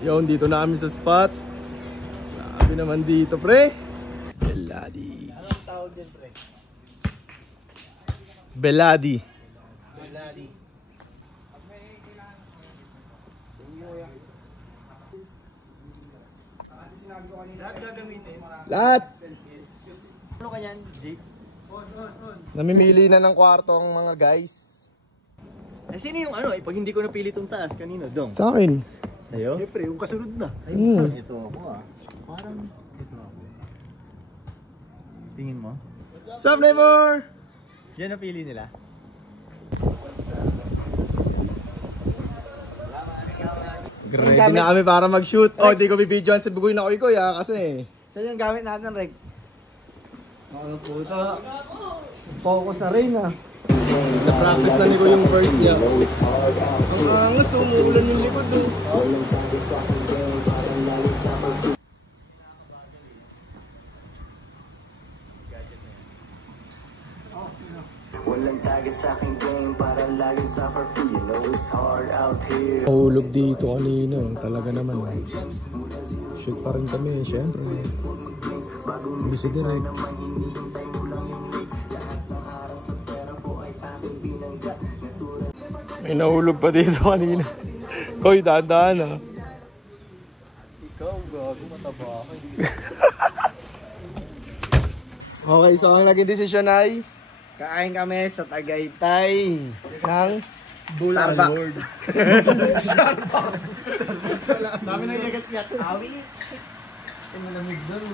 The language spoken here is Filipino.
Yun, dito na kami sa spot. Grabe naman dito, pre. Beladi. Anong tawag din, pre? Beladi. Beladi. Lahat gagamitin. Lahat. Ano kanyan, Jake? Namimili na ng kwarto ang mga guys. Eh, sino yung ano? Pag hindi ko napili itong taas, kanino? Dong? Sa akin. Sa'yo? Siyempre, yung kasunod na. Ay, ito ako ah. Parang ito ako. Tingin mo? What's up, neighbor? Yan napili nila. Ready na kami para mag-shoot. Oh, di ko bibidyoan sa bugoy na koy kasi. Saan yung gamit natin, Reg? Ano puta? Focus na rin ah. Na-practice na ni ko yung verse niya. Ang angas, umuulan yung likod doon. Walang tagay sa aking game, parang laging suffer free. You know it's hard out here. Hulog dito kanina, talaga naman. Shoot pa rin kami, syempre. Busy direct. May nahulog pa dito kanina. Koy, dadaan ah. Ikaw, gago, mataba ako. Okay, so ang naging desisyon ay Kain kami sa Tagaytay. ng Starbucks. Starbucks. Dami na yagat-yat. Awi. Ay, malamig doon.